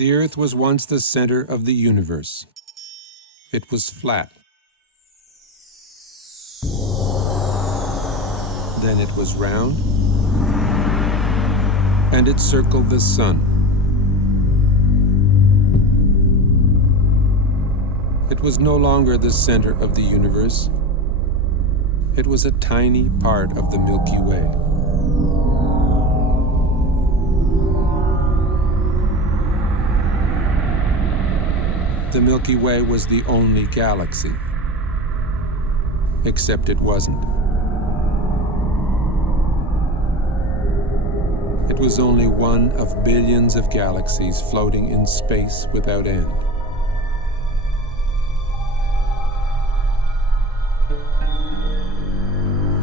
The Earth was once the center of the universe. It was flat. Then it was round, and it circled the sun. It was no longer the center of the universe. It was a tiny part of the Milky Way. The Milky Way was the only galaxy, except it wasn't. It was only one of billions of galaxies floating in space without end.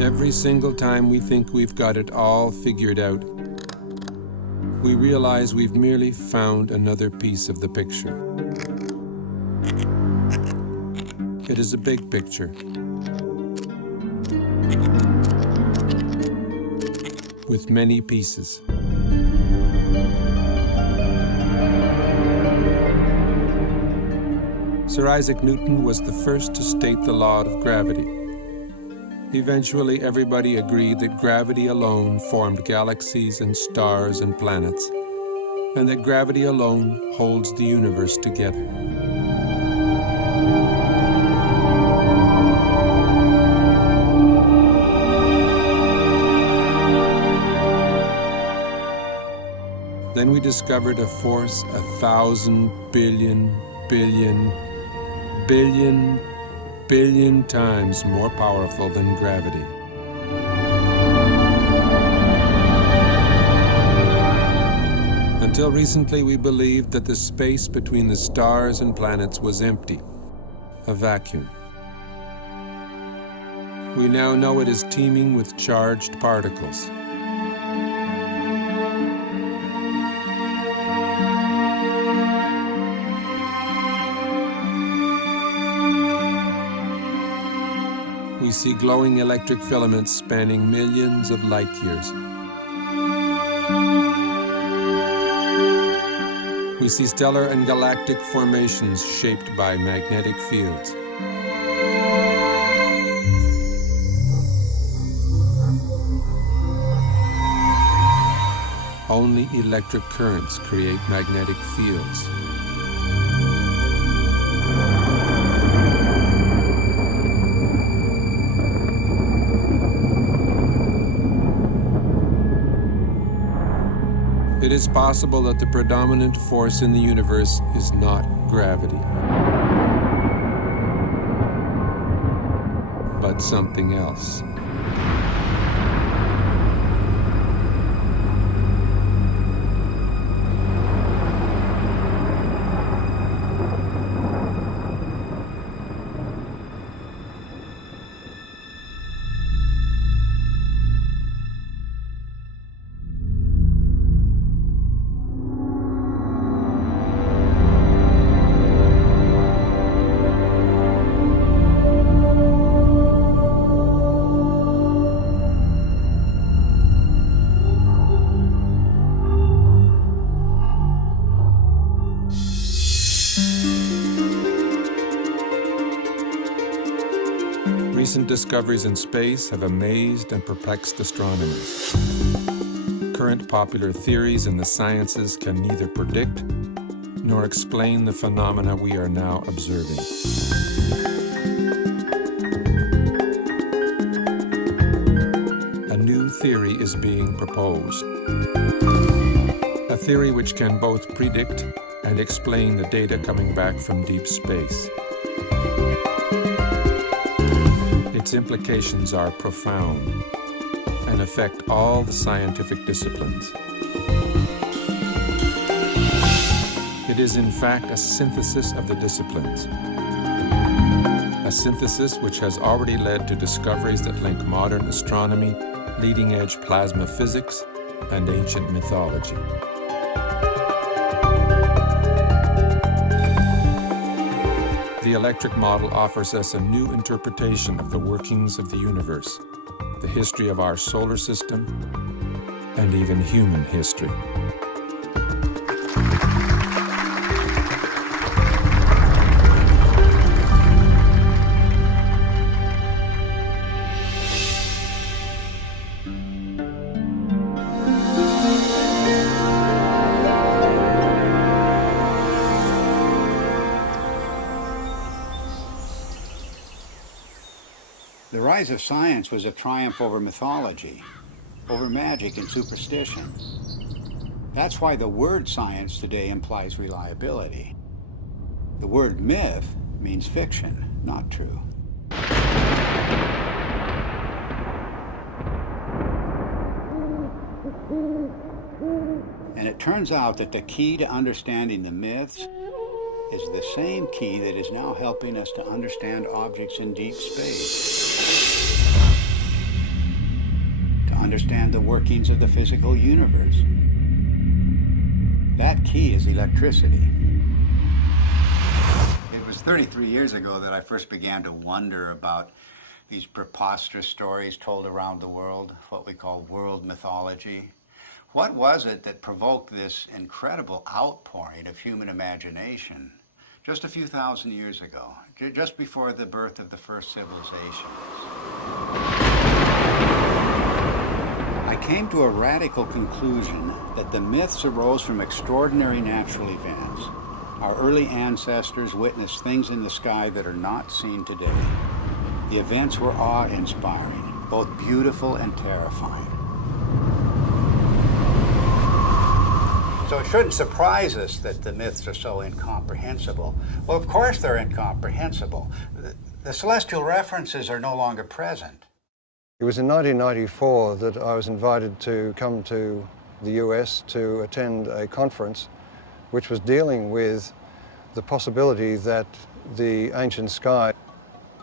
Every single time we think we've got it all figured out, we realize we've merely found another piece of the picture. It is a big picture, with many pieces. Sir Isaac Newton was the first to state the law of gravity. Eventually, everybody agreed that gravity alone formed galaxies and stars and planets, and that gravity alone holds the universe together. Then we discovered a force 1,000 billion times more powerful than gravity. Until recently, we believed that the space between the stars and planets was empty, a vacuum. We now know it is teeming with charged particles. We see glowing electric filaments spanning millions of light years. We see stellar and galactic formations shaped by magnetic fields. Only electric currents create magnetic fields. It is possible that the predominant force in the universe is not gravity, but something else. Recent discoveries in space have amazed and perplexed astronomers. Current popular theories in the sciences can neither predict nor explain the phenomena we are now observing. A new theory is being proposed. A theory which can both predict and explain the data coming back from deep space. Its implications are profound and affect all the scientific disciplines. It is in fact a synthesis of the disciplines. A synthesis which has already led to discoveries that link modern astronomy, leading-edge plasma physics, and ancient mythology. The electric model offers us a new interpretation of the workings of the universe, the history of our solar system, and even human history. The rise of science was a triumph over mythology, over magic and superstition. That's why the word science today implies reliability. The word myth means fiction, not true. And it turns out that the key to understanding the myths is the same key that is now helping us to understand objects in deep space, to understand the workings of the physical universe. That key is electricity. It was 33 years ago that I first began to wonder about these preposterous stories told around the world, what we call world mythology. What was it that provoked this incredible outpouring of human imagination just a few thousand years ago, just before the birth of the first civilizations? I came to a radical conclusion that the myths arose from extraordinary natural events. Our early ancestors witnessed things in the sky that are not seen today. The events were awe-inspiring, both beautiful and terrifying. So it shouldn't surprise us that the myths are so incomprehensible. Well, of course they're incomprehensible. The celestial references are no longer present. It was in 1994 that I was invited to come to the US to attend a conference which was dealing with the possibility that the ancient sky,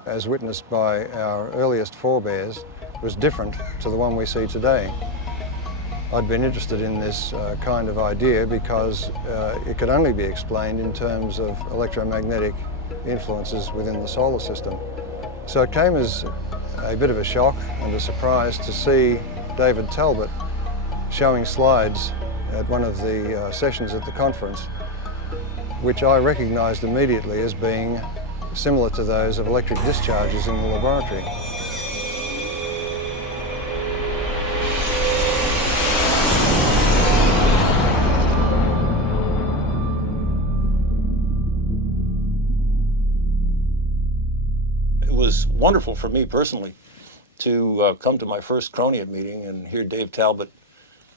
as witnessed by our earliest forebears, was different to the one we see today. I'd been interested in this kind of idea because it could only be explained in terms of electromagnetic influences within the solar system. So it came as a bit of a shock and a surprise to see David Talbot showing slides at one of the sessions at the conference, which I recognized immediately as being similar to those of electric discharges in the laboratory. It was wonderful for me personally to come to my first Cronium meeting and hear Dave Talbot,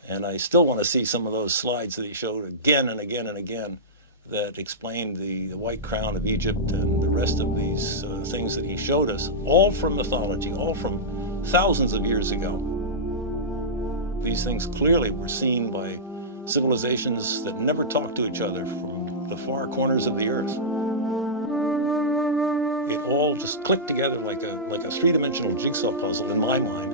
and I still want to see some of those slides that he showed again and again and again that explained the white crown of Egypt and the rest of these things that he showed us, all from mythology, all from thousands of years ago. These things clearly were seen by civilizations that never talked to each other from the far corners of the earth. It all just clicked together like a three-dimensional jigsaw puzzle in my mind.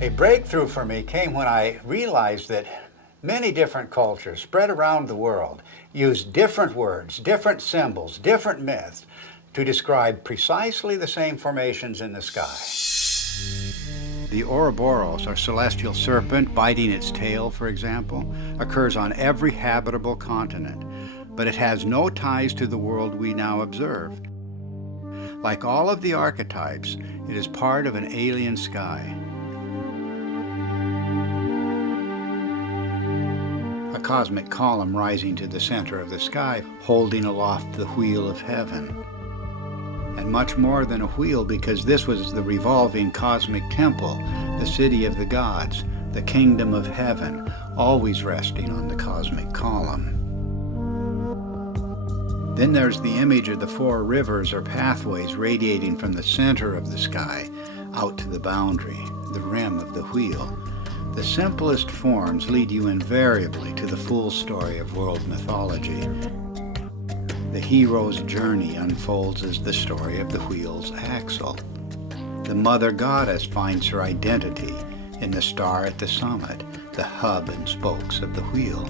A breakthrough for me came when I realized that many different cultures spread around the world use different words, different symbols, different myths to describe precisely the same formations in the sky. The Ouroboros, or celestial serpent biting its tail, for example, occurs on every habitable continent, but it has no ties to the world we now observe. Like all of the archetypes, it is part of an alien sky. A cosmic column rising to the center of the sky, holding aloft the wheel of heaven. And much more than a wheel, because this was the revolving cosmic temple, the city of the gods, the kingdom of heaven, always resting on the cosmic column. Then there's the image of the four rivers or pathways radiating from the center of the sky out to the boundary, the rim of the wheel. The simplest forms lead you invariably to the full story of world mythology. The hero's journey unfolds as the story of the wheel's axle. The mother goddess finds her identity in the star at the summit, the hub and spokes of the wheel.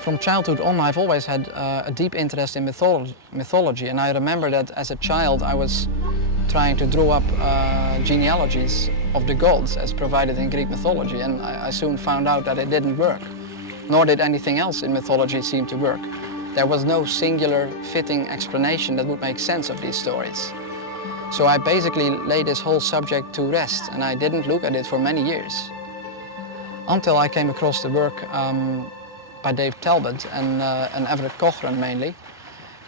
From childhood on, I've always had a deep interest in mythology, and I remember that as a child I was trying to draw up genealogies of the gods as provided in Greek mythology, and I soon found out that it didn't work, nor did anything else in mythology seem to work. There was no singular fitting explanation that would make sense of these stories. So I basically laid this whole subject to rest, and I didn't look at it for many years. Until I came across the work by Dave Talbot and Everett Cochran mainly,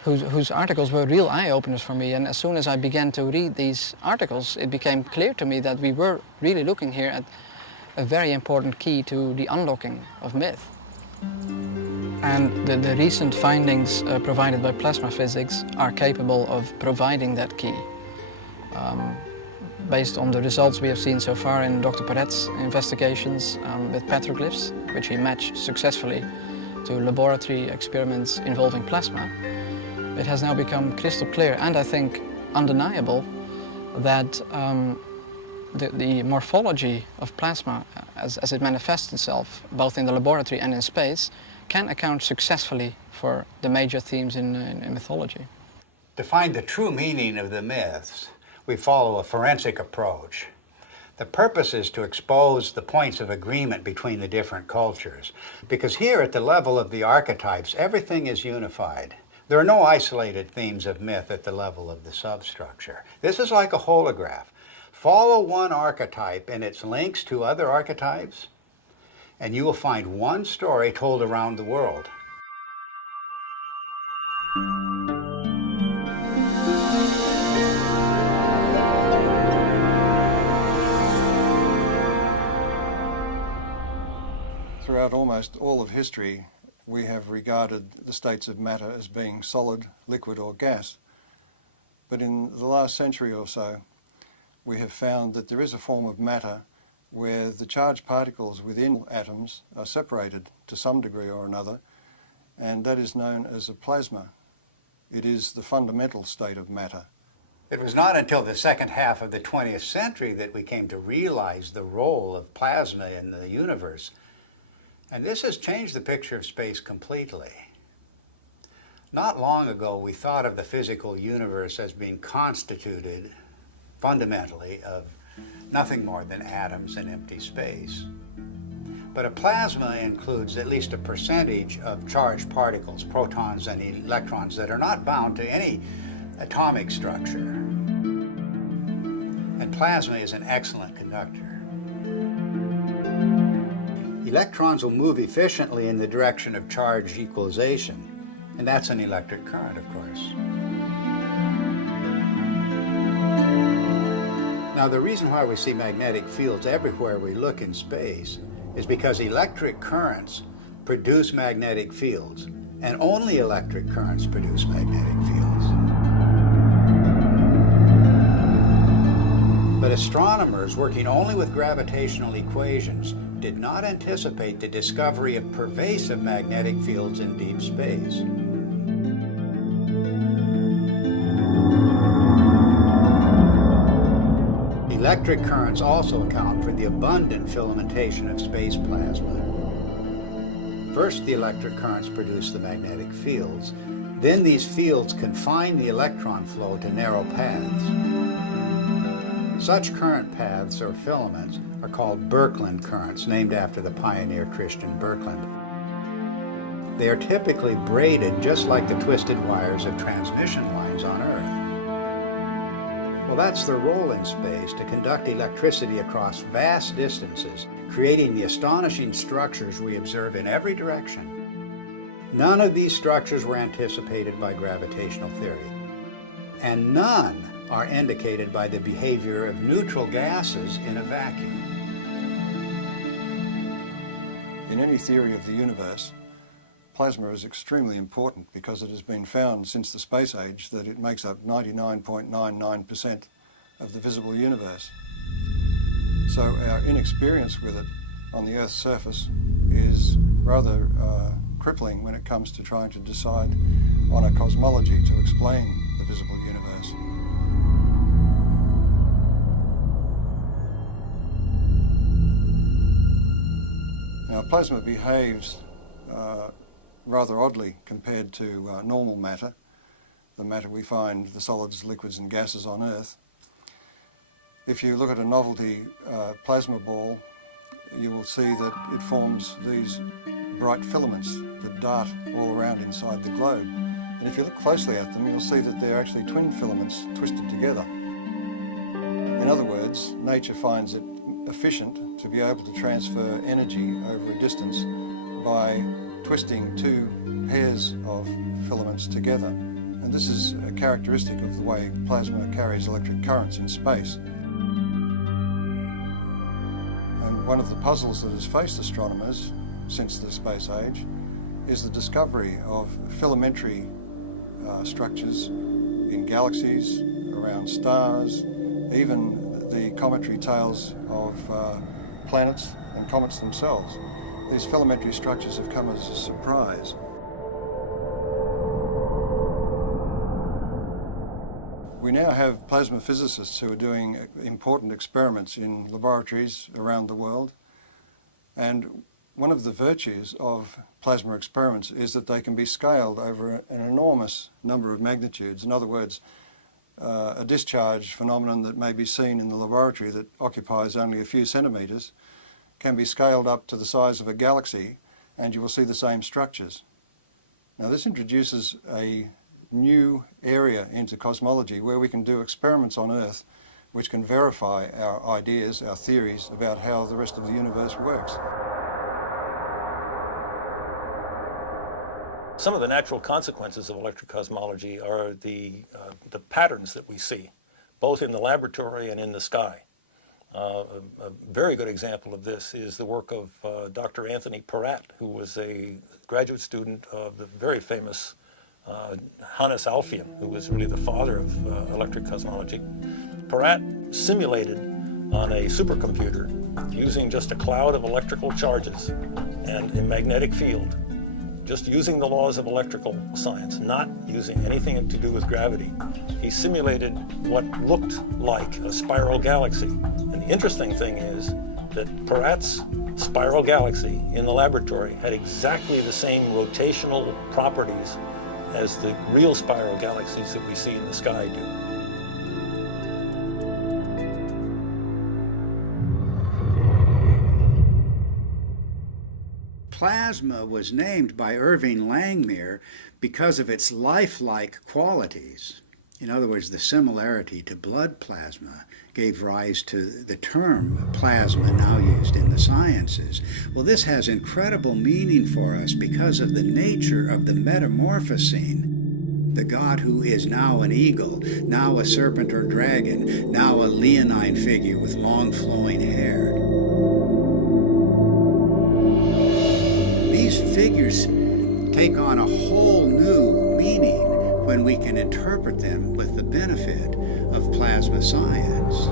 whose articles were real eye-openers for me. And as soon as I began to read these articles, it became clear to me that we were really looking here at a very important key to the unlocking of myth. And the recent findings provided by plasma physics are capable of providing that key. Based on the results we have seen so far in Dr. Perret's investigations with petroglyphs, which he matched successfully to laboratory experiments involving plasma, it has now become crystal clear and I think undeniable that the morphology of plasma as it manifests itself both in the laboratory and in space can account successfully for the major themes in mythology. To find the true meaning of the myths, we follow a forensic approach. The purpose is to expose the points of agreement between the different cultures, because here at the level of the archetypes, everything is unified. There are no isolated themes of myth at the level of the substructure. This is like a holograph. Follow one archetype and its links to other archetypes, and you will find one story told around the world. Throughout almost all of history, we have regarded the states of matter as being solid, liquid or gas. But in the last century or so, we have found that there is a form of matter where the charged particles within atoms are separated to some degree or another, and that is known as a plasma. It is the fundamental state of matter. It was not until the second half of the 20th century that we came to realize the role of plasma in the universe. And this has changed the picture of space completely. Not long ago, we thought of the physical universe as being constituted fundamentally of nothing more than atoms and empty space. But a plasma includes at least a percentage of charged particles, protons and electrons, that are not bound to any atomic structure. And plasma is an excellent conductor. Electrons will move efficiently in the direction of charge equalization, and that's an electric current, of course. Now, the reason why we see magnetic fields everywhere we look in space is because electric currents produce magnetic fields, and only electric currents produce magnetic fields. But astronomers working only with gravitational equations did not anticipate the discovery of pervasive magnetic fields in deep space. Electric currents also account for the abundant filamentation of space plasma. First, the electric currents produce the magnetic fields. Then these fields confine the electron flow to narrow paths. Such current paths, or filaments, are called Birkeland currents, named after the pioneer Christian Birkeland. They are typically braided just like the twisted wires of transmission lines on Earth. Well, that's their role in space, to conduct electricity across vast distances, creating the astonishing structures we observe in every direction. None of these structures were anticipated by gravitational theory, and none are indicated by the behavior of neutral gases in a vacuum. In any theory of the universe, plasma is extremely important because it has been found since the space age that it makes up 99.99% of the visible universe. So our inexperience with it on the Earth's surface is rather crippling when it comes to trying to decide on a cosmology to explain the visible universe. Now, plasma behaves rather oddly compared to normal matter, the matter we find, the solids, liquids and gases on Earth. If you look at a novelty plasma ball, you will see that it forms these bright filaments that dart all around inside the globe. And if you look closely at them, you'll see that they're actually twin filaments twisted together. In other words, nature finds it efficient to be able to transfer energy over a distance by twisting two pairs of filaments together. And this is a characteristic of the way plasma carries electric currents in space. And one of the puzzles that has faced astronomers since the space age is the discovery of filamentary structures in galaxies, around stars, even the cometary tails of planets and comets themselves. These filamentary structures have come as a surprise. We now have plasma physicists who are doing important experiments in laboratories around the world, and one of the virtues of plasma experiments is that they can be scaled over an enormous number of magnitudes. In other words, a discharge phenomenon that may be seen in the laboratory that occupies only a few centimetres can be scaled up to the size of a galaxy, and you will see the same structures. Now this introduces a new area into cosmology where we can do experiments on Earth which can verify our ideas, our theories about how the rest of the universe works. Some of the natural consequences of electric cosmology are the patterns that we see, both in the laboratory and in the sky. A very good example of this is the work of Dr. Anthony Peratt, who was a graduate student of the very famous Hannes Alfvén, who was really the father of electric cosmology. Peratt simulated on a supercomputer using just a cloud of electrical charges and a magnetic field, just using the laws of electrical science, not using anything to do with gravity. He simulated what looked like a spiral galaxy. And the interesting thing is that Peratt's spiral galaxy in the laboratory had exactly the same rotational properties as the real spiral galaxies that we see in the sky do. Plasma was named by Irving Langmuir because of its lifelike qualities. In other words, the similarity to blood plasma gave rise to the term plasma now used in the sciences. Well, this has incredible meaning for us because of the nature of the metamorphosing. The God who is now an eagle, now a serpent or dragon, now a leonine figure with long flowing hair. These figures take on a whole new meaning when we can interpret them with the benefit of plasma science.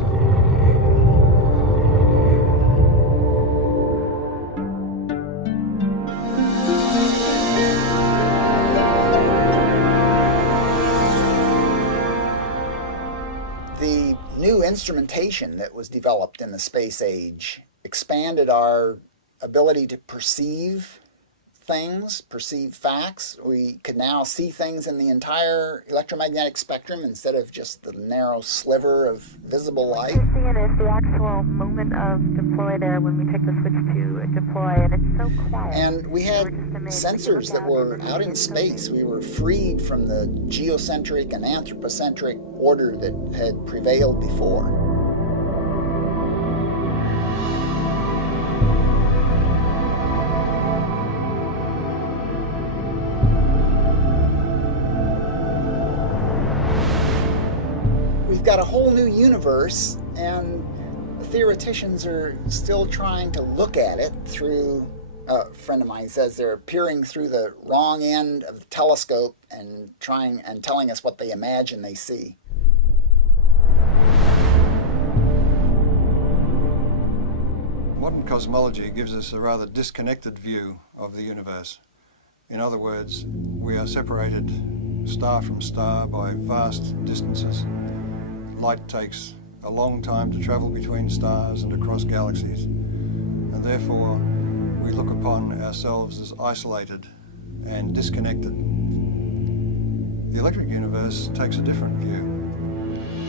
The new instrumentation that was developed in the space age expanded our ability to perceive things, perceive facts. We could now see things in the entire electromagnetic spectrum instead of just the narrow sliver of visible light. What you're seeing is the actual moment of deploy there when we take the switch to deploy, and it's so quiet. And we had sensors that were out in space. We were freed from the geocentric and anthropocentric order that had prevailed before. We've got a whole new universe, and the theoreticians are still trying to look at it through, a friend of mine says they're peering through the wrong end of the telescope and telling us what they imagine they see. Modern cosmology gives us a rather disconnected view of the universe. In other words, we are separated star from star by vast distances. Light takes a long time to travel between stars and across galaxies, and therefore we look upon ourselves as isolated and disconnected. The electric universe takes a different view.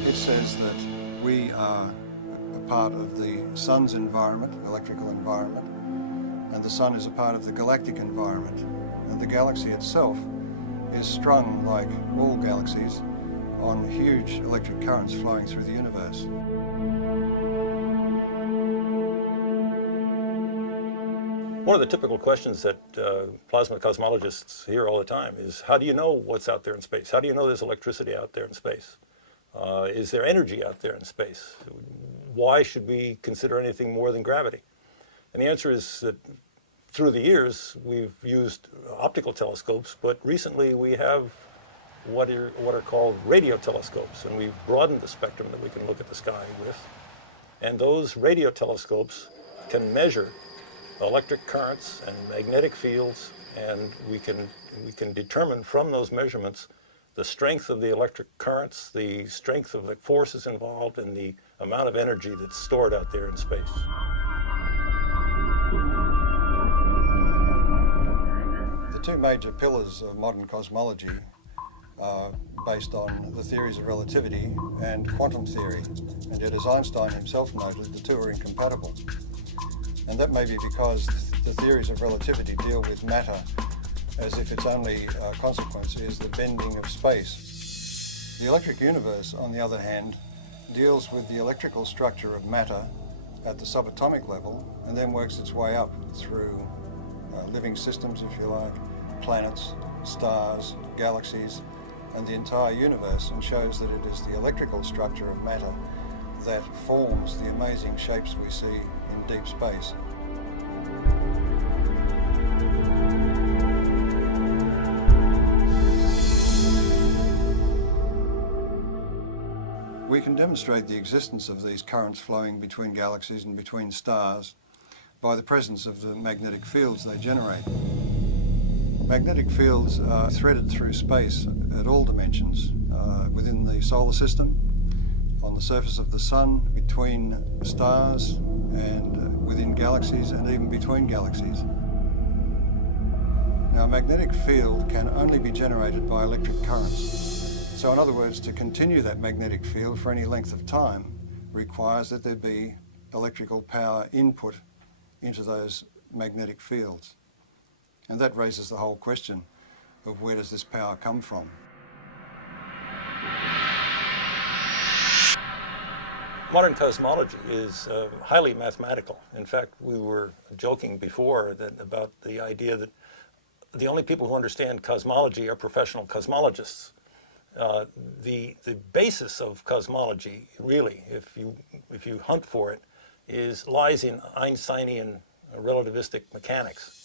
It says that we are part of the sun's environment, electrical environment, and the sun is a part of the galactic environment. And the galaxy itself is strung, like all galaxies, on huge electric currents flowing through the universe. One of the typical questions that plasma cosmologists hear all the time is, how do you know what's out there in space? How do you know there's electricity out there in space? Is there energy out there in space? Why should we consider anything more than gravity? And the answer is that through the years, we've used optical telescopes, but recently we have what are called radio telescopes, and we've broadened the spectrum that we can look at the sky with. And those radio telescopes can measure electric currents and magnetic fields, and we can determine from those measurements the strength of the electric currents, the strength of the forces involved, and the amount of energy that's stored out there in space. The two major pillars of modern cosmology are based on the theories of relativity and quantum theory, and yet, as Einstein himself noted, the two are incompatible. And that may be because the theories of relativity deal with matter as if its only consequence is the bending of space. The electric universe, on the other hand, deals with the electrical structure of matter at the subatomic level and then works its way up through living systems, if you like, planets, stars, galaxies, and the entire universe, and shows that it is the electrical structure of matter that forms the amazing shapes we see in deep space. We can demonstrate the existence of these currents flowing between galaxies and between stars by the presence of the magnetic fields they generate. Magnetic fields are threaded through space at all dimensions, within the solar system, on the surface of the sun, between stars, and within galaxies, and even between galaxies. Now, a magnetic field can only be generated by electric currents. So in other words, to continue that magnetic field for any length of time requires that there be electrical power input into those magnetic fields. And that raises the whole question of where does this power come from? Modern cosmology is highly mathematical. In fact, we were joking before about the idea that the only people who understand cosmology are professional cosmologists. The basis of cosmology, really, if you hunt for it, lies in Einsteinian relativistic mechanics.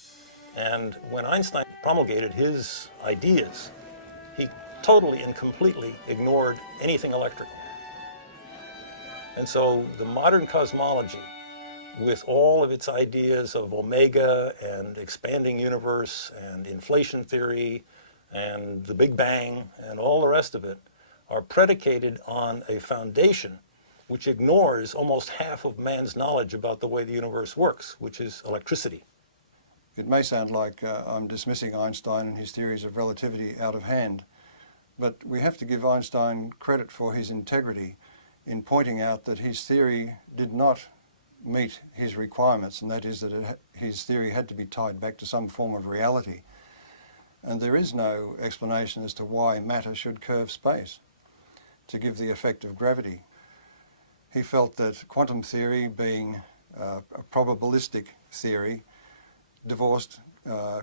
And when Einstein promulgated his ideas, he totally and completely ignored anything electrical. And so the modern cosmology, with all of its ideas of omega and expanding universe and inflation theory and the Big Bang and all the rest of it, are predicated on a foundation which ignores almost half of man's knowledge about the way the universe works, which is electricity. It may sound like I'm dismissing Einstein and his theories of relativity out of hand, but we have to give Einstein credit for his integrity in pointing out that his theory did not meet his requirements, and that is that his theory had to be tied back to some form of reality. And there is no explanation as to why matter should curve space to give the effect of gravity. He felt that quantum theory, being a probabilistic theory, divorced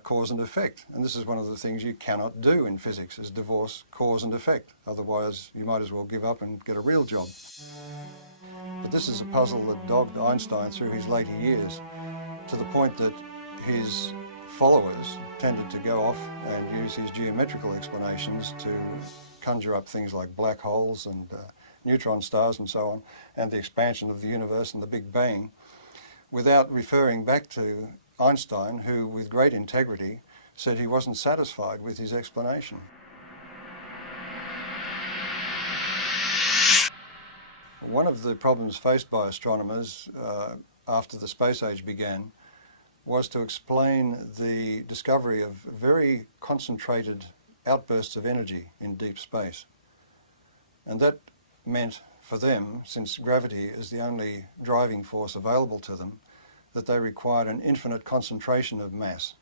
cause and effect. And this is one of the things you cannot do in physics, is divorce cause and effect. Otherwise, you might as well give up and get a real job. But this is a puzzle that dogged Einstein through his later years, to the point that his followers tended to go off and use his geometrical explanations to conjure up things like black holes and neutron stars and so on, and the expansion of the universe and the Big Bang, without referring back to Einstein, who, with great integrity, said he wasn't satisfied with his explanation. One of the problems faced by astronomers after the space age began was to explain the discovery of very concentrated outbursts of energy in deep space. And that meant for them, since gravity is the only driving force available to them, that they required an infinite concentration of mass,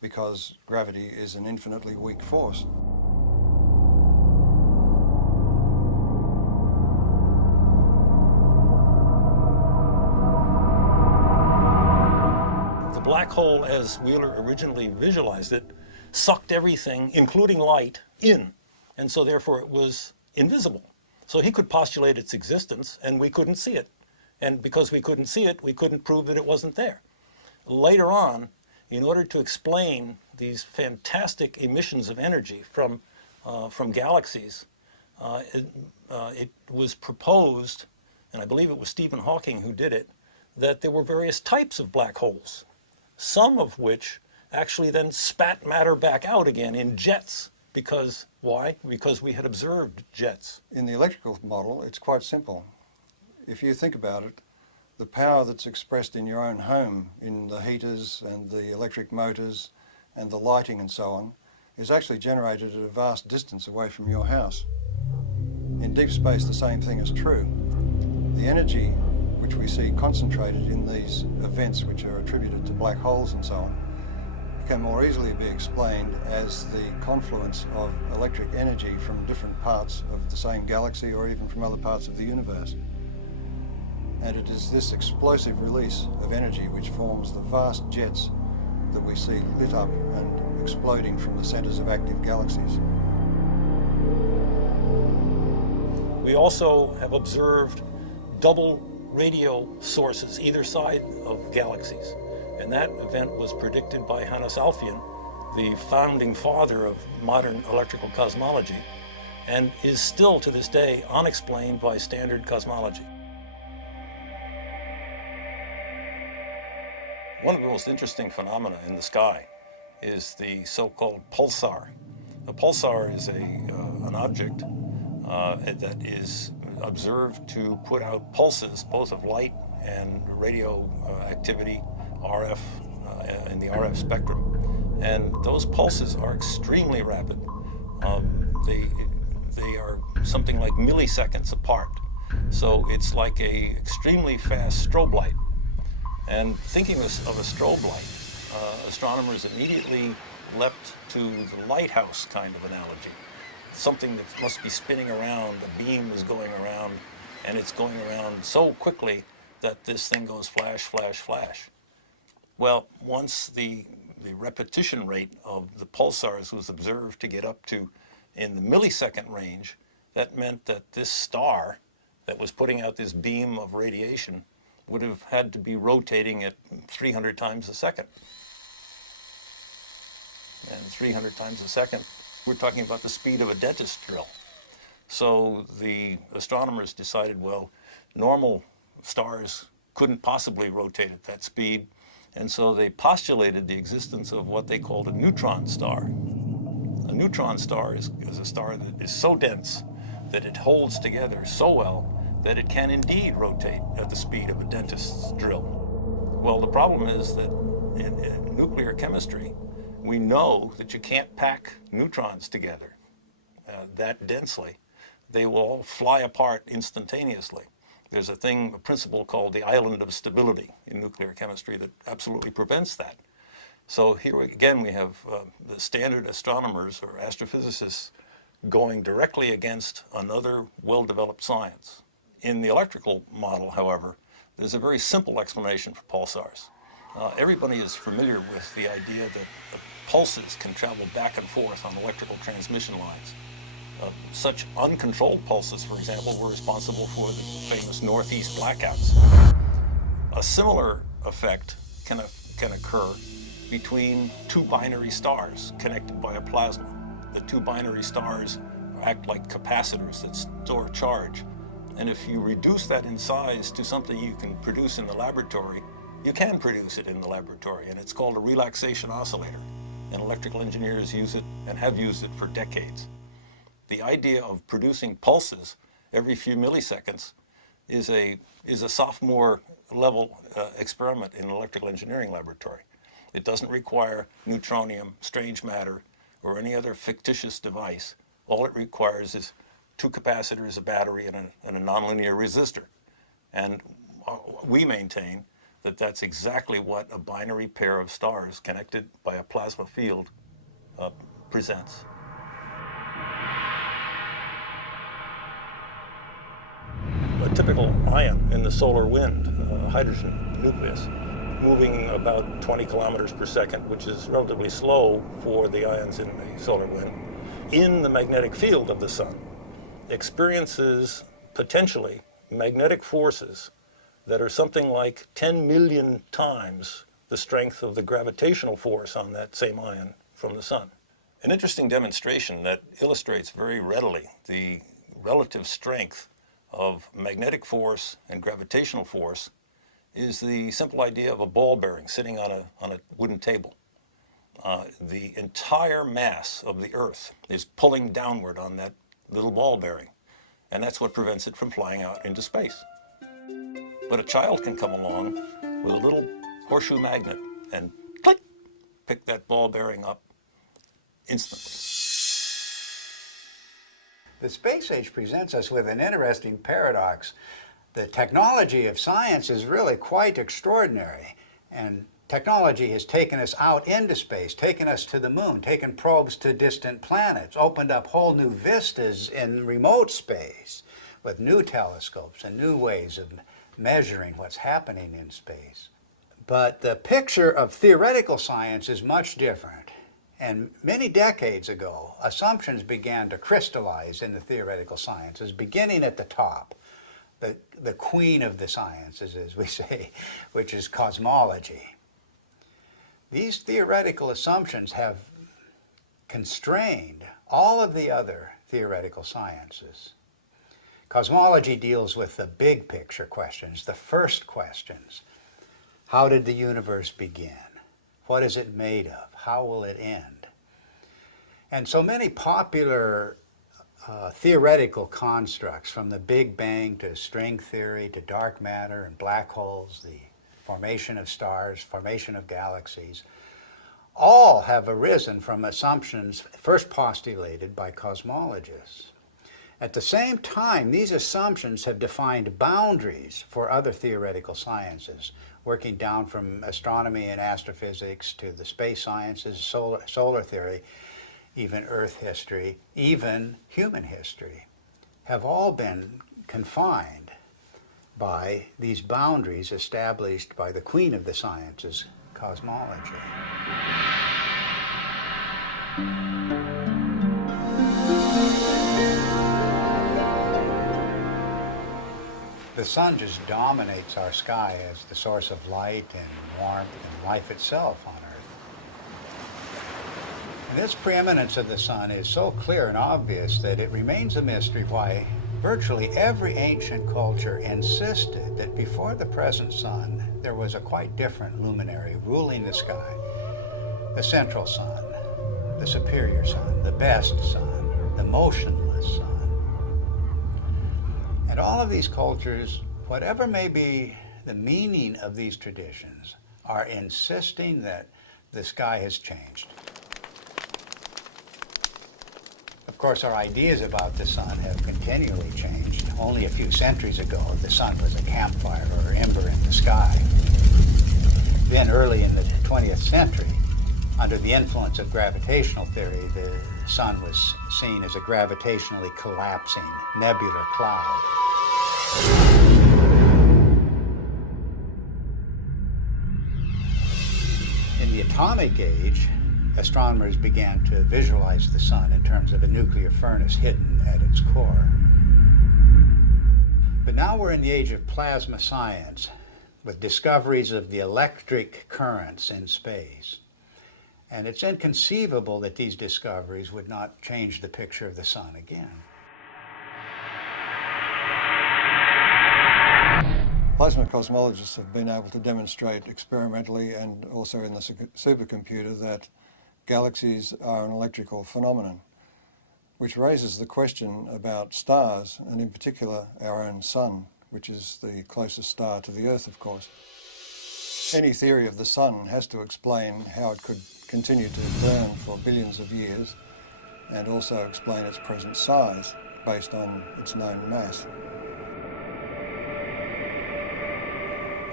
because gravity is an infinitely weak force. The black hole, as Wheeler originally visualized it, sucked everything, including light, in, and so therefore it was invisible. So he could postulate its existence, and we couldn't see it. And because we couldn't see it, we couldn't prove that it wasn't there. Later on, in order to explain these fantastic emissions of energy from galaxies, it was proposed, and I believe it was Stephen Hawking who did it, that there were various types of black holes, some of which actually then spat matter back out again in jets. Because, why? Because we had observed jets. In the electrical model, it's quite simple. If you think about it, the power that's expressed in your own home, in the heaters and the electric motors and the lighting and so on, is actually generated at a vast distance away from your house. In deep space, the same thing is true. The energy which we see concentrated in these events which are attributed to black holes and so on can more easily be explained as the confluence of electric energy from different parts of the same galaxy or even from other parts of the universe. And it is this explosive release of energy which forms the vast jets that we see lit up and exploding from the centers of active galaxies. We also have observed double radio sources either side of galaxies. And that event was predicted by Hannes Alfvén, the founding father of modern electrical cosmology, and is still to this day unexplained by standard cosmology. One of the most interesting phenomena in the sky is the so-called pulsar. A pulsar is an object that is observed to put out pulses, both of light and radio activity, RF, in the RF spectrum. And those pulses are extremely rapid. They are something like milliseconds apart. So it's like a extremely fast strobe light. And thinking of a strobe light, astronomers immediately leapt to the lighthouse kind of analogy. Something that must be spinning around, a beam is going around, and it's going around so quickly that this thing goes flash, flash, flash. Well, once the repetition rate of the pulsars was observed to get up to in the millisecond range, that meant that this star that was putting out this beam of radiation would have had to be rotating at 300 times a second. And 300 times a second, we're talking about the speed of a dentist drill. So the astronomers decided, well, normal stars couldn't possibly rotate at that speed, and so they postulated the existence of what they called a neutron star. A neutron star is a star that is so dense that it holds together so well that it can indeed rotate at the speed of a dentist's drill. Well, the problem is that in nuclear chemistry, we know that you can't pack neutrons together that densely. They will all fly apart instantaneously. There's a principle called the island of stability in nuclear chemistry that absolutely prevents that. So here again we have the standard astronomers or astrophysicists going directly against another well-developed science. In the electrical model, however, there's a very simple explanation for pulsars. Everybody is familiar with the idea that pulses can travel back and forth on electrical transmission lines. Such uncontrolled pulses, for example, were responsible for the famous Northeast blackouts. A similar effect can occur between two binary stars connected by a plasma. The two binary stars act like capacitors that store charge. And if you reduce that in size to something you can produce in the laboratory, you can produce it in the laboratory, and it's called a relaxation oscillator. And electrical engineers use it and have used it for decades. The idea of producing pulses every few milliseconds is a sophomore level experiment in an electrical engineering laboratory. It doesn't require neutronium, strange matter, or any other fictitious device. All it requires is two capacitors, a battery, and a nonlinear resistor. And we maintain that that's exactly what a binary pair of stars connected by a plasma field presents. A typical ion in the solar wind, hydrogen nucleus, moving about 20 kilometers per second, which is relatively slow for the ions in the solar wind, in the magnetic field of the sun, experiences potentially magnetic forces that are something like 10 million times the strength of the gravitational force on that same ion from the sun. An interesting demonstration that illustrates very readily the relative strength of magnetic force and gravitational force is the simple idea of a ball bearing sitting on a wooden table. The entire mass of the Earth is pulling downward on that little ball bearing, and that's what prevents it from flying out into space. But a child can come along with a little horseshoe magnet and click, pick that ball bearing up instantly. The space age presents us with an interesting paradox. The technology of science is really quite extraordinary, and technology has taken us out into space, taken us to the moon, taken probes to distant planets, opened up whole new vistas in remote space with new telescopes and new ways of measuring what's happening in space. But the picture of theoretical science is much different. And many decades ago, assumptions began to crystallize in the theoretical sciences, beginning at the top, the queen of the sciences, as we say, which is cosmology. These theoretical assumptions have constrained all of the other theoretical sciences. Cosmology deals with the big picture questions, the first questions. How did the universe begin? What is it made of? How will it end? And so many popular theoretical constructs, from the Big Bang to string theory to dark matter and black holes, the formation of stars, formation of galaxies, all have arisen from assumptions first postulated by cosmologists. At the same time, these assumptions have defined boundaries for other theoretical sciences, working down from astronomy and astrophysics to the space sciences, solar theory, even Earth history, even human history, have all been confined by these boundaries established by the queen of the sciences, cosmology. The sun just dominates our sky as the source of light and warmth and life itself on Earth. And this preeminence of the sun is so clear and obvious that it remains a mystery why virtually every ancient culture insisted that before the present sun, there was a quite different luminary ruling the sky. The central sun, the superior sun, the best sun, the motionless sun. And all of these cultures, whatever may be the meaning of these traditions, are insisting that the sky has changed. Of course, our ideas about the sun have continually changed. Only a few centuries ago, the sun was a campfire or ember in the sky. Then, early in the 20th century, under the influence of gravitational theory, the sun was seen as a gravitationally collapsing nebular cloud. In the atomic age, astronomers began to visualize the sun in terms of a nuclear furnace hidden at its core. But now we're in the age of plasma science, with discoveries of the electric currents in space. And it's inconceivable that these discoveries would not change the picture of the sun again. Plasma cosmologists have been able to demonstrate experimentally and also in the supercomputer that galaxies are an electrical phenomenon, which raises the question about stars, and in particular our own sun, which is the closest star to the Earth, of course. Any theory of the sun has to explain how it could continue to burn for billions of years and also explain its present size. based on its known mass.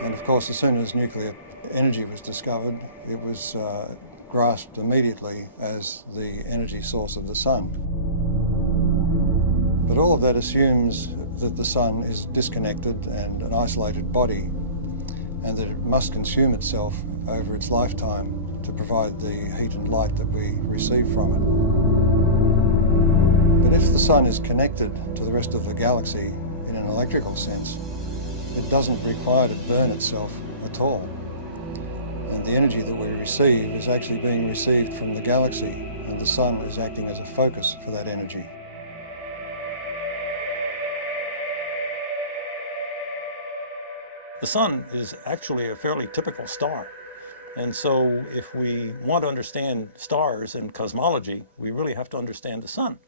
And of course, as soon as nuclear energy was discovered, it was grasped immediately as the energy source of the sun. But all of that assumes that the sun is disconnected and an isolated body, and that it must consume itself over its lifetime to provide the heat and light that we receive from it. But if the sun is connected to the rest of the galaxy in an electrical sense, it doesn't require to burn itself at all. And the energy that we receive is actually being received from the galaxy, and the sun is acting as a focus for that energy. The sun is actually a fairly typical star. And so if we want to understand stars and cosmology, we really have to understand the sun.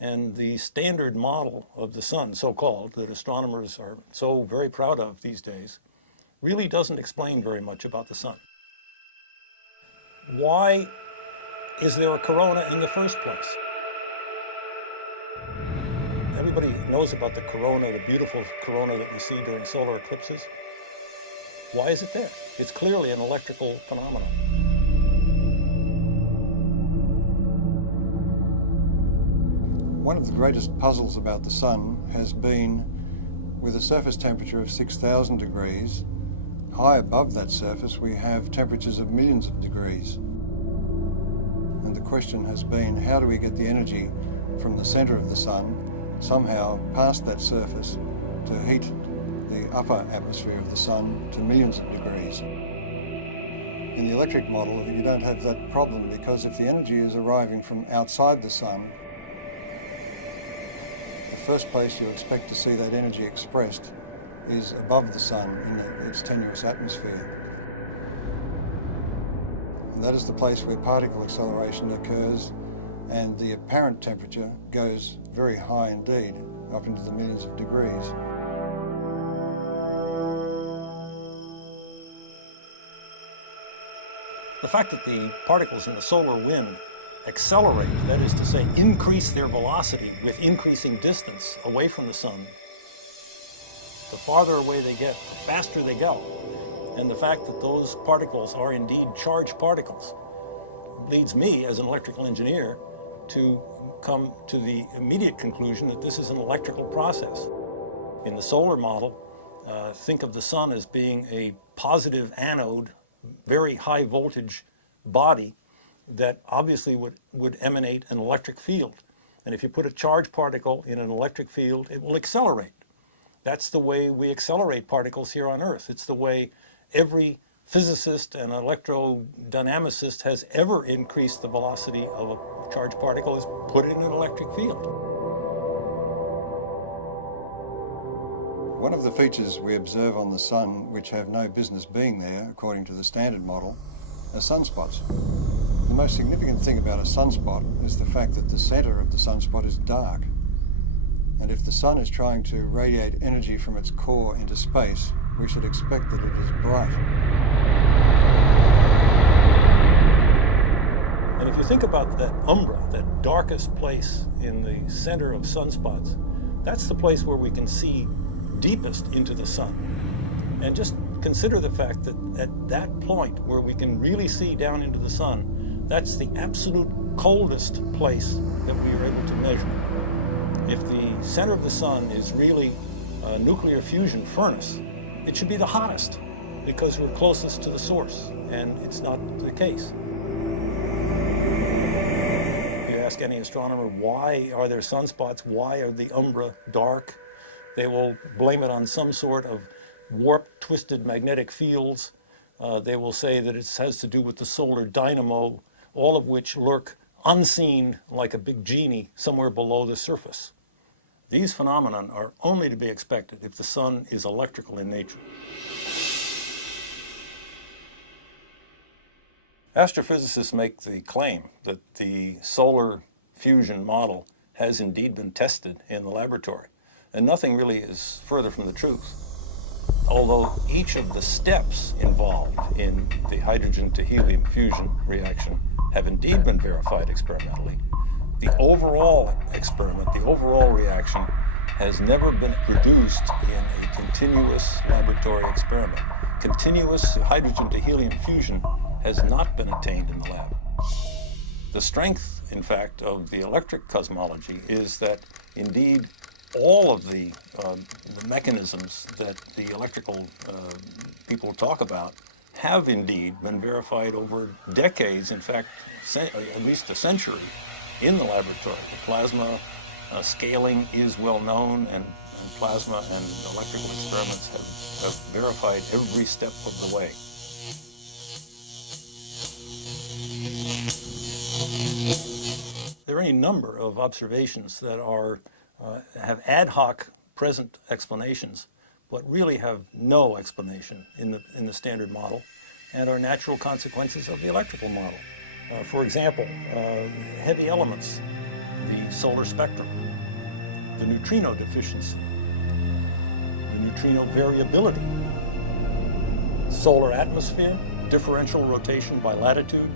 And the standard model of the sun, so-called, that astronomers are so very proud of these days, really doesn't explain very much about the sun. Why is there a corona in the first place? Everybody knows about the corona, the beautiful corona that we see during solar eclipses. Why is it there? It's clearly an electrical phenomenon. One of the greatest puzzles about the sun has been, with a surface temperature of 6,000 degrees, high above that surface we have temperatures of millions of degrees. And the question has been, how do we get the energy from the center of the sun somehow past that surface to heat the upper atmosphere of the sun to millions of degrees? In the electric model, you don't have that problem, because if the energy is arriving from outside the sun, the first place you expect to see that energy expressed is above the sun in its tenuous atmosphere. And that is the place where particle acceleration occurs, and the apparent temperature goes very high indeed, up into the millions of degrees. The fact that the particles in the solar wind accelerate, that is to say, increase their velocity with increasing distance away from the sun, the farther away they get, the faster they go. And the fact that those particles are indeed charged particles leads me, as an electrical engineer, to come to the immediate conclusion that this is an electrical process. In the solar model, think of the sun as being a positive anode, very high voltage body that obviously would emanate an electric field. And if you put a charged particle in an electric field, it will accelerate. That's the way we accelerate particles here on Earth. It's the way every physicist and electrodynamicist has ever increased the velocity of a charged particle, is put it in an electric field. One of the features we observe on the sun, which have no business being there, according to the standard model, are sunspots. The most significant thing about a sunspot is the fact that the center of the sunspot is dark. And if the sun is trying to radiate energy from its core into space, we should expect that it is bright. And if you think about that umbra, that darkest place in the center of sunspots, that's the place where we can see deepest into the sun. And just consider the fact that at that point where we can really see down into the sun, that's the absolute coldest place that we are able to measure. If the center of the sun is really a nuclear fusion furnace, it should be the hottest because we're closest to the source, and it's not the case. If you ask any astronomer, why are there sunspots? Why are the umbra dark? They will blame it on some sort of warped, twisted magnetic fields. They will say that it has to do with the solar dynamo, all of which lurk unseen like a big genie somewhere below the surface. These phenomena are only to be expected if the sun is electrical in nature. Astrophysicists make the claim that the solar fusion model has indeed been tested in the laboratory, and nothing really is further from the truth. Although each of the steps involved in the hydrogen to helium fusion reaction have indeed been verified experimentally, The overall experiment, the overall reaction, has never been produced in a continuous laboratory experiment. Continuous hydrogen to helium fusion has not been attained in the lab. The strength, in fact, of the electric cosmology is that indeed all of the mechanisms that the electrical people talk about have indeed been verified over decades, in fact, at least a century, in the laboratory. The plasma scaling is well known, and plasma and electrical experiments have verified every step of the way. There are any number of observations that are have ad hoc present explanations, but really have no explanation in the standard model, and are natural consequences of the electrical model. For example, heavy elements, the solar spectrum, the neutrino deficiency, the neutrino variability, solar atmosphere, differential rotation by latitude,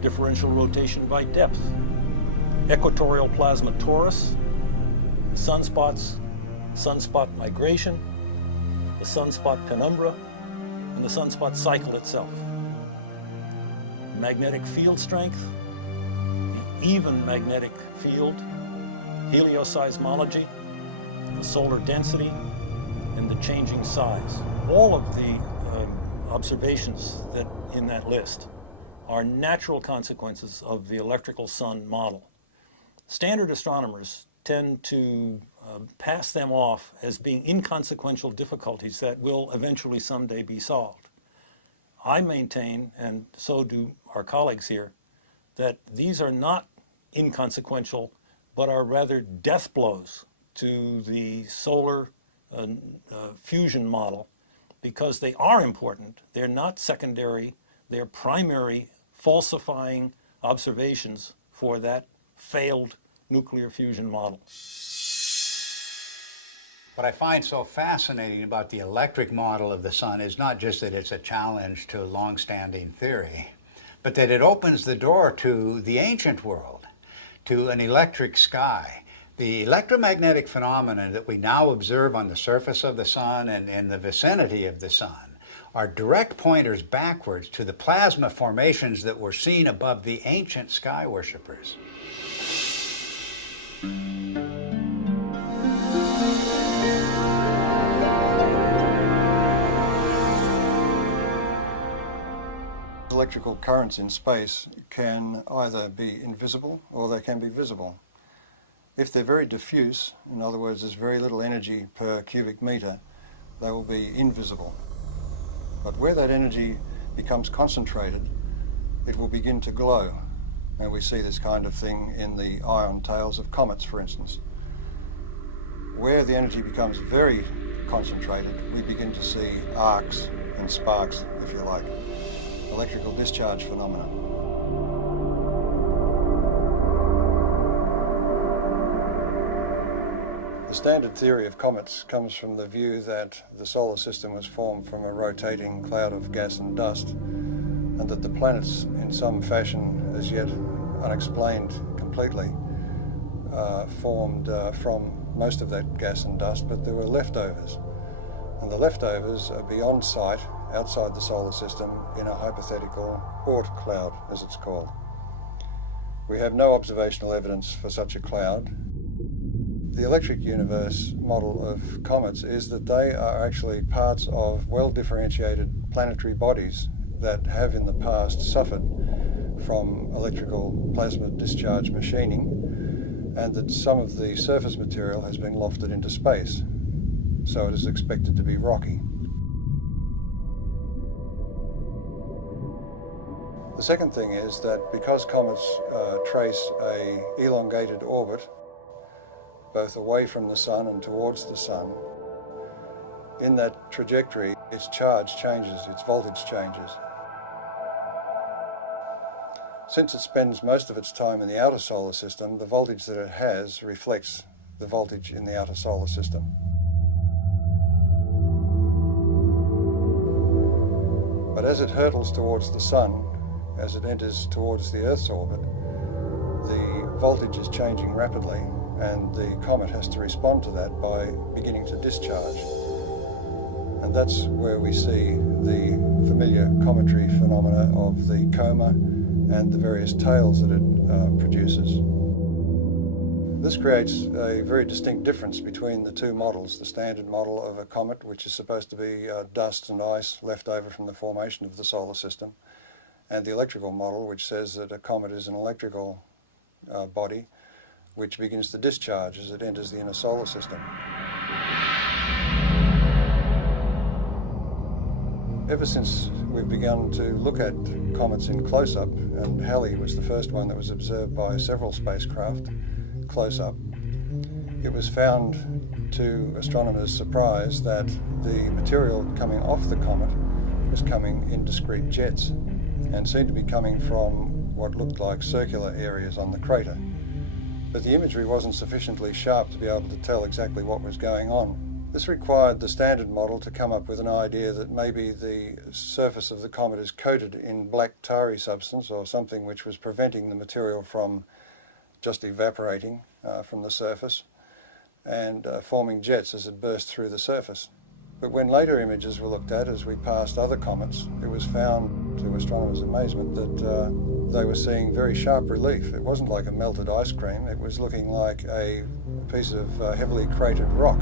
differential rotation by depth, equatorial plasma torus, sunspots, sunspot migration, the sunspot penumbra, and the sunspot cycle itself. Magnetic field strength, the even magnetic field, helioseismology, the solar density, and the changing size. All of the observations that in that list are natural consequences of the electrical sun model. Standard astronomers tend to pass them off as being inconsequential difficulties that will eventually someday be solved. I maintain, and so do our colleagues here, that these are not inconsequential, but are rather death blows to the solar fusion model, because they are important. They're not secondary, they're primary falsifying observations for that failed nuclear fusion model. What I find so fascinating about the electric model of the sun is not just that it's a challenge to long-standing theory, but that it opens the door to the ancient world, to an electric sky. The electromagnetic phenomena that we now observe on the surface of the sun and in the vicinity of the sun are direct pointers backwards to the plasma formations that were seen above the ancient sky worshippers. Electrical currents in space can either be invisible or they can be visible. If they're very diffuse, in other words, there's very little energy per cubic meter, they will be invisible. But where that energy becomes concentrated, it will begin to glow. And we see this kind of thing in the ion tails of comets, for instance. Where the energy becomes very concentrated, we begin to see arcs and sparks, if you like. Electrical discharge phenomena. The standard theory of comets comes from the view that the solar system was formed from a rotating cloud of gas and dust, and that the planets, in some fashion as yet unexplained completely, formed from most of that gas and dust, but there were leftovers. And the leftovers are beyond sight, outside the solar system, in a hypothetical Oort cloud, as it's called. We have no observational evidence for such a cloud. The electric universe model of comets is that they are actually parts of well-differentiated planetary bodies that have in the past suffered from electrical plasma discharge machining, and that some of the surface material has been lofted into space, so it is expected to be rocky. The second thing is that because comets trace an elongated orbit, both away from the sun and towards the sun, in that trajectory, its charge changes, its voltage changes. Since it spends most of its time in the outer solar system, the voltage that it has reflects the voltage in the outer solar system. But as it hurtles towards the sun, as it enters towards the Earth's orbit, the voltage is changing rapidly, and the comet has to respond to that by beginning to discharge. And that's where we see the familiar cometary phenomena of the coma and the various tails that it produces. This creates a very distinct difference between the two models, the standard model of a comet, which is supposed to be dust and ice left over from the formation of the solar system, and the electrical model, which says that a comet is an electrical body which begins to discharge as it enters the inner solar system. Ever since we've begun to look at comets in close-up, and Halley was the first one that was observed by several spacecraft close-up, it was found to astronomers' surprise that the material coming off the comet was coming in discrete jets and seemed to be coming from what looked like circular areas on the crater. But the imagery wasn't sufficiently sharp to be able to tell exactly what was going on. This required the standard model to come up with an idea that maybe the surface of the comet is coated in black tarry substance or something which was preventing the material from just evaporating from the surface and forming jets as it burst through the surface. But when later images were looked at as we passed other comets, it was found, to astronomers' amazement, that they were seeing very sharp relief. It wasn't like a melted ice cream, it was looking like a piece of heavily cratered rock.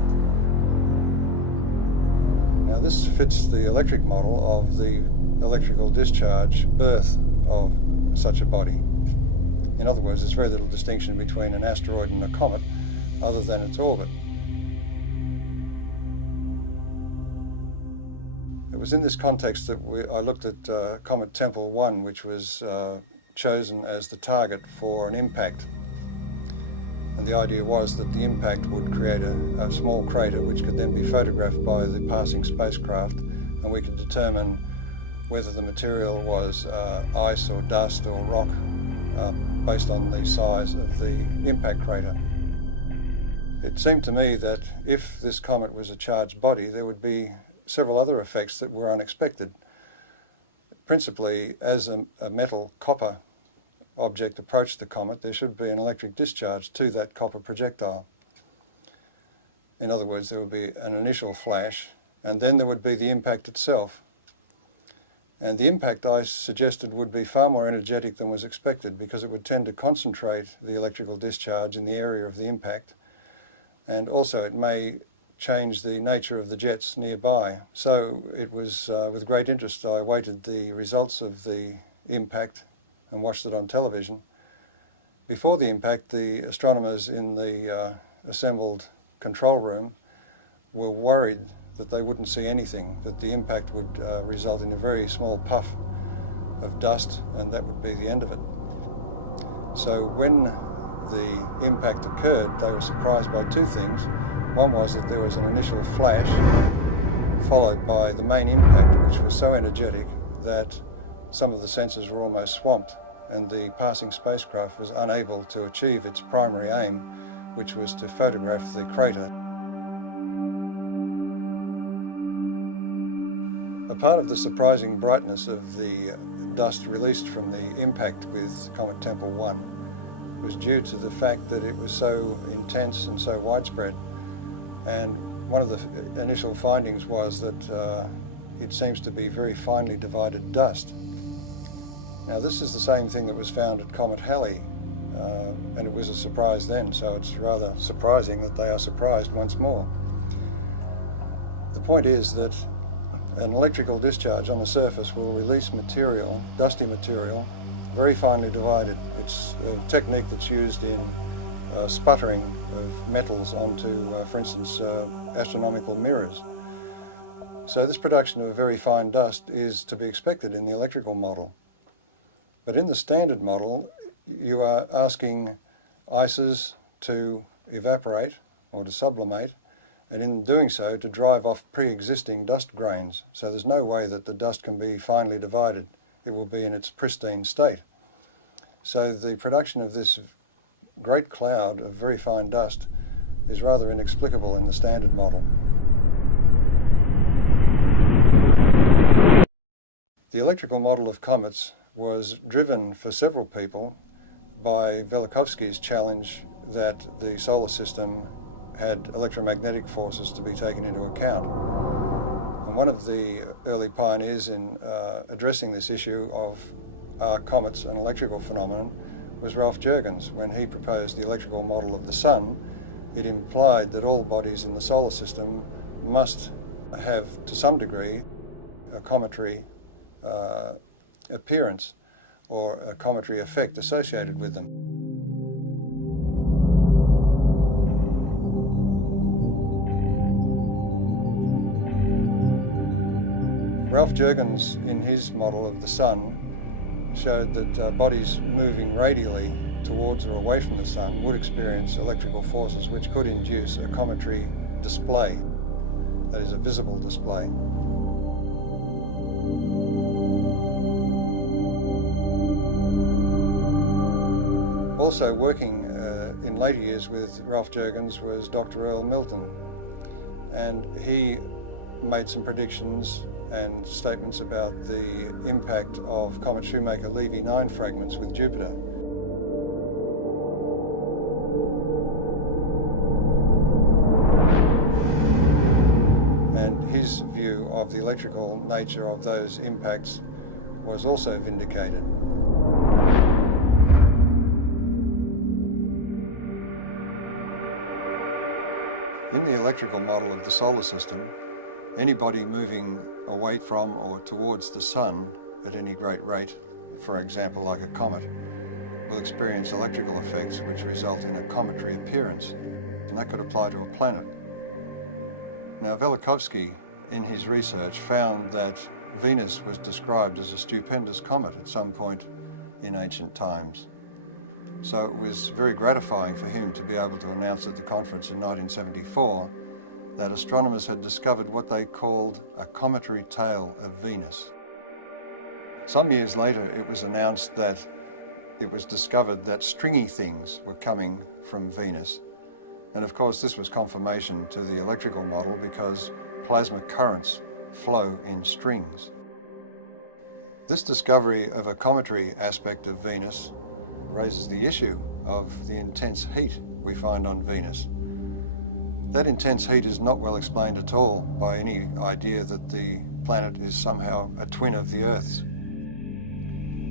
Now this fits the electric model of the electrical discharge birth of such a body. In other words, there's very little distinction between an asteroid and a comet other than its orbit. It was in this context that I looked at Comet Tempel 1, which was chosen as the target for an impact. And the idea was that the impact would create a small crater which could then be photographed by the passing spacecraft, and we could determine whether the material was ice or dust or rock based on the size of the impact crater. It seemed to me that if this comet was a charged body, there would be several other effects that were unexpected. Principally, as a metal copper object approached the comet, there should be an electric discharge to that copper projectile. In other words, there would be an initial flash, and then there would be the impact itself. And the impact, I suggested, would be far more energetic than was expected, because it would tend to concentrate the electrical discharge in the area of the impact, and also it may change the nature of the jets nearby. So it was with great interest I awaited the results of the impact and watched it on television. Before the impact, the astronomers in the assembled control room were worried that they wouldn't see anything, that the impact would result in a very small puff of dust, and that would be the end of it. So when the impact occurred, they were surprised by two things. One was that there was an initial flash followed by the main impact, which was so energetic that some of the sensors were almost swamped, and the passing spacecraft was unable to achieve its primary aim, which was to photograph the crater. A part of the surprising brightness of the dust released from the impact with Comet Tempel 1 was due to the fact that it was so intense and so widespread. And one of the initial findings was that it seems to be very finely divided dust. Now this is the same thing that was found at Comet Halley, and it was a surprise then, so it's rather surprising that they are surprised once more. The point is that an electrical discharge on the surface will release material, dusty material, very finely divided. It's a technique that's used in sputtering of metals onto, for instance, astronomical mirrors. So this production of very fine dust is to be expected in the electrical model. But in the standard model, you are asking ices to evaporate or to sublimate, and in doing so to drive off pre-existing dust grains. So there's no way that the dust can be finely divided. It will be in its pristine state. So the production of this great cloud of very fine dust is rather inexplicable in the standard model. The electrical model of comets was driven for several people by Velikovsky's challenge that the solar system had electromagnetic forces to be taken into account. And one of the early pioneers in addressing this issue of are comets an electrical phenomenon was Ralph Jurgens. When he proposed the electrical model of the sun, it implied that all bodies in the solar system must have, to some degree, a cometary appearance or a cometary effect associated with them. Ralph Jurgens, in his model of the sun, showed that bodies moving radially towards or away from the sun would experience electrical forces which could induce a cometary display, that is, a visible display. Also working in later years with Ralph Jurgens was Dr. Earl Milton, and he made some predictions and statements about the impact of Comet Shoemaker-Levy 9 fragments with Jupiter. And his view of the electrical nature of those impacts was also vindicated. In the electrical model of the solar system, anybody moving away from or towards the sun at any great rate, for example like a comet, will experience electrical effects which result in a cometary appearance, and that could apply to a planet. Now Velikovsky, in his research, found that Venus was described as a stupendous comet at some point in ancient times. So it was very gratifying for him to be able to announce at the conference in 1974 that astronomers had discovered what they called a cometary tail of Venus. Some years later, it was announced that it was discovered that stringy things were coming from Venus. And of course, this was confirmation to the electrical model because plasma currents flow in strings. This discovery of a cometary aspect of Venus raises the issue of the intense heat we find on Venus. That intense heat is not well explained at all by any idea that the planet is somehow a twin of the Earth's.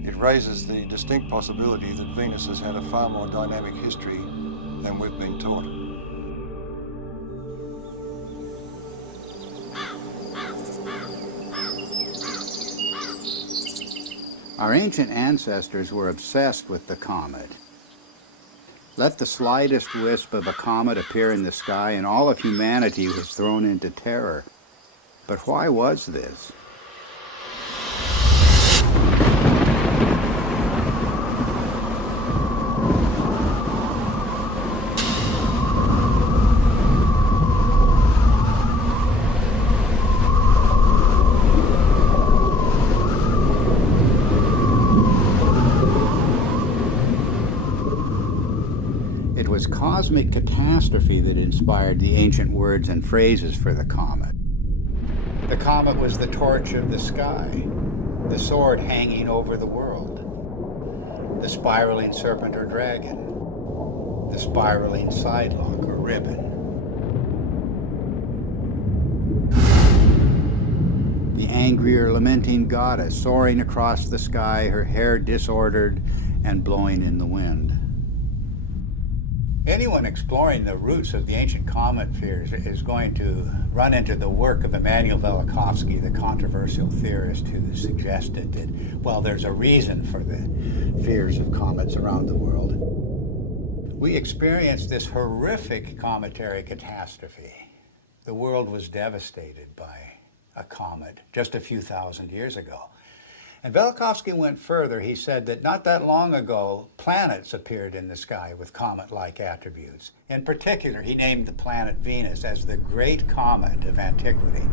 It raises the distinct possibility that Venus has had a far more dynamic history than we've been taught. Our ancient ancestors were obsessed with the comet. Let the slightest wisp of a comet appear in the sky and all of humanity was thrown into terror. But why was this? It was cosmic catastrophe that inspired the ancient words and phrases for the comet. The comet was the torch of the sky, the sword hanging over the world, the spiraling serpent or dragon, the spiraling sidelock or ribbon. The angry or lamenting goddess soaring across the sky, her hair disordered and blowing in the wind. Anyone exploring the roots of the ancient comet fears is going to run into the work of Immanuel Velikovsky, the controversial theorist who suggested that, well, there's a reason for the fears of comets around the world. We experienced this horrific cometary catastrophe. The world was devastated by a comet just a few thousand years ago. And Velikovsky went further. He said that not that long ago, planets appeared in the sky with comet-like attributes. In particular, he named the planet Venus as the great comet of antiquity.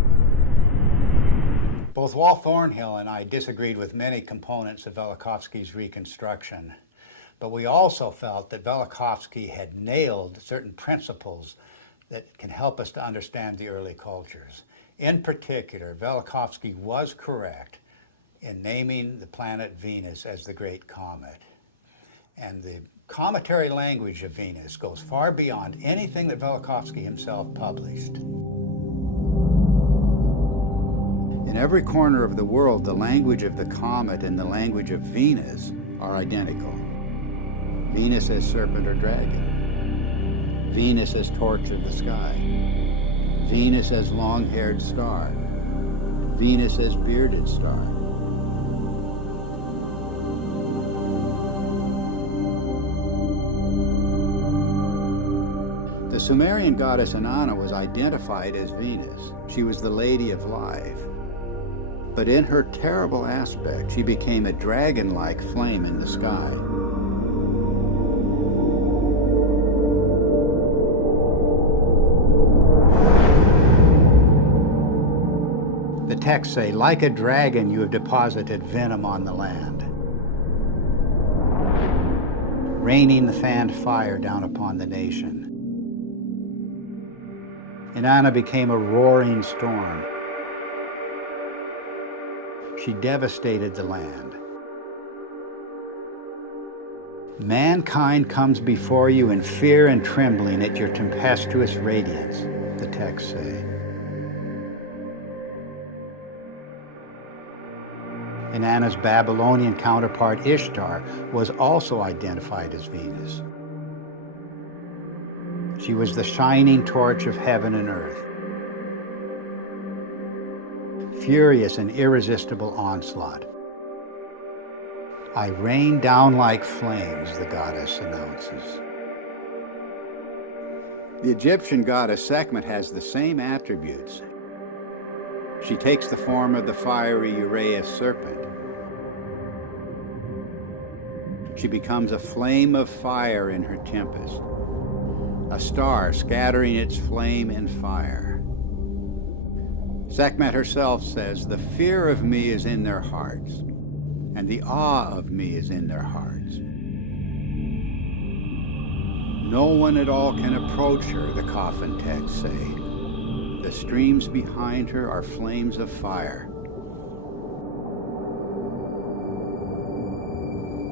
Both Walt Thornhill and I disagreed with many components of Velikovsky's reconstruction, but we also felt that Velikovsky had nailed certain principles that can help us to understand the early cultures. In particular, Velikovsky was correct in naming the planet Venus as the Great Comet. And the cometary language of Venus goes far beyond anything that Velikovsky himself published. In every corner of the world, the language of the comet and the language of Venus are identical. Venus as serpent or dragon. Venus as torch of the sky. Venus as long-haired star. Venus as bearded star. The Sumerian goddess Inanna was identified as Venus. She was the Lady of Life. But in her terrible aspect, she became a dragon-like flame in the sky. The texts say, like a dragon, you have deposited venom on the land, raining the fanned fire down upon the nation. Inanna became a roaring storm. She devastated the land. Mankind comes before you in fear and trembling at your tempestuous radiance, the texts say. Inanna's Babylonian counterpart Ishtar was also identified as Venus. She was the shining torch of heaven and earth. Furious and irresistible onslaught. I rain down like flames, the goddess announces. The Egyptian goddess Sekhmet has the same attributes. She takes the form of the fiery Uraeus serpent. She becomes a flame of fire in her tempest, a star scattering its flame in fire. Sekhmet herself says, "The fear of me is in their hearts, and the awe of me is in their hearts. No one at all can approach her," the coffin texts say. The streams behind her are flames of fire.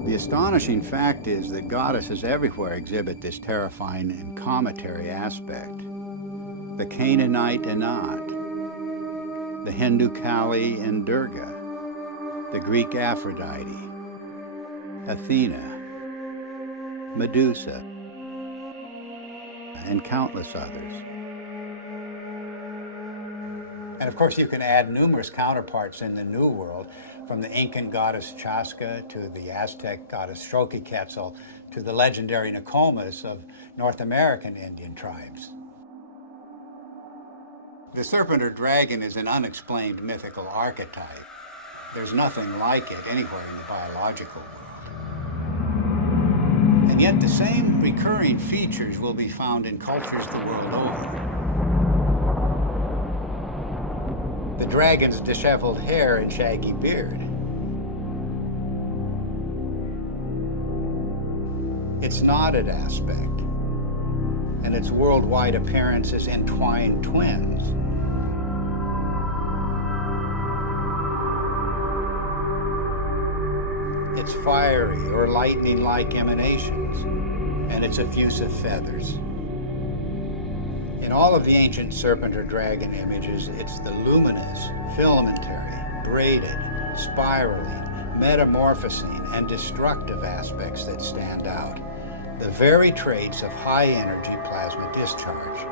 The astonishing fact is that goddesses everywhere exhibit this terrifying and cometary aspect. The Canaanite Anat, the Hindu Kali and Durga, the Greek Aphrodite, Athena, Medusa, and countless others. And of course, you can add numerous counterparts in the New World, from the Incan goddess Chaska to the Aztec goddess Xochiquetzal to the legendary Nokomis of North American Indian tribes. The serpent or dragon is an unexplained mythical archetype. There's nothing like it anywhere in the biological world. And yet the same recurring features will be found in cultures the world over. The dragon's disheveled hair and shaggy beard. Its knotted aspect, and its worldwide appearance as entwined twins. Its fiery or lightning-like emanations, and its effusive feathers. In all of the ancient serpent or dragon images, it's the luminous, filamentary, braided, spiraling, metamorphosing, and destructive aspects that stand out, the very traits of high-energy plasma discharge.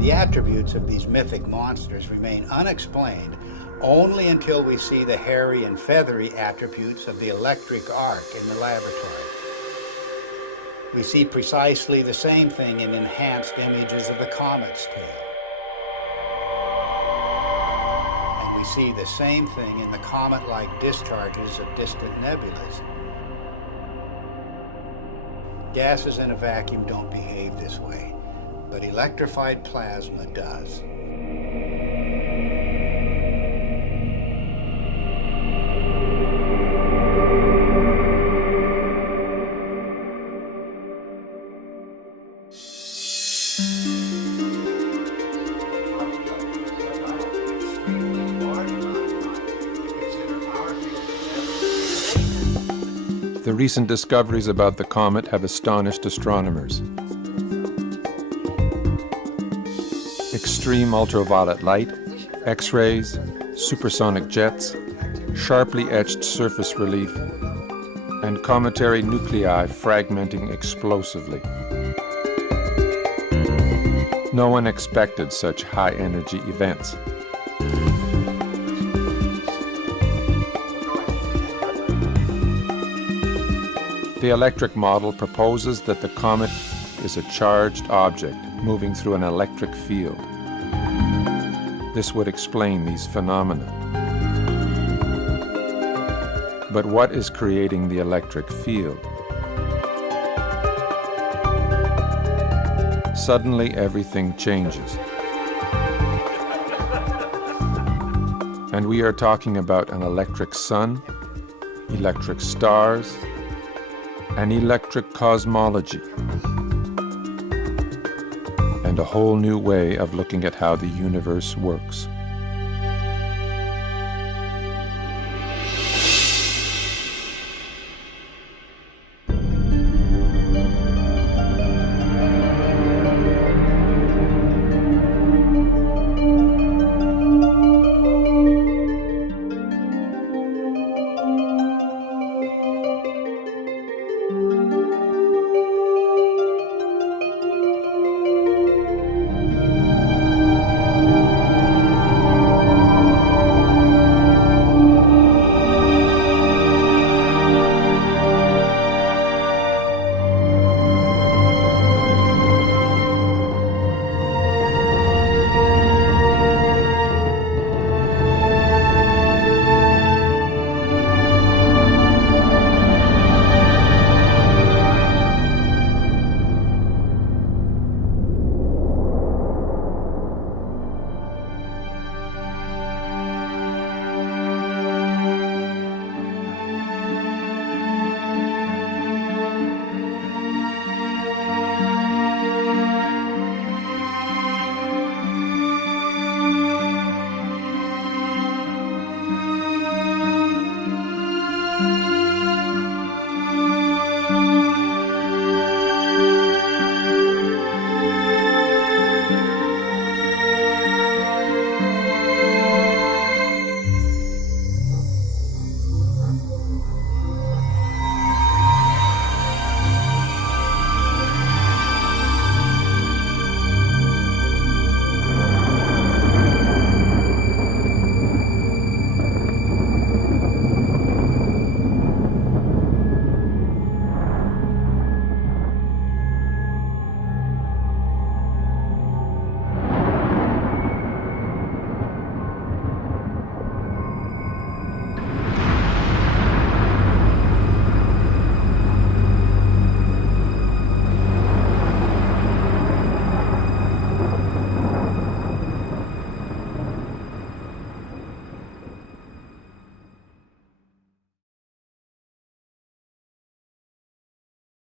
The attributes of these mythic monsters remain unexplained only until we see the hairy and feathery attributes of the electric arc in the laboratory. We see precisely the same thing in enhanced images of the comet's tail. And we see the same thing in the comet-like discharges of distant nebulas. Gases in a vacuum don't behave this way, but electrified plasma does. The recent discoveries about the comet have astonished astronomers. Extreme ultraviolet light, X-rays, supersonic jets, sharply etched surface relief, and cometary nuclei fragmenting explosively. No one expected such high-energy events. The electric model proposes that the comet is a charged object moving through an electric field. This would explain these phenomena. But what is creating the electric field? Suddenly, everything changes. And we are talking about an electric sun, electric stars, an electric cosmology, and a whole new way of looking at how the universe works.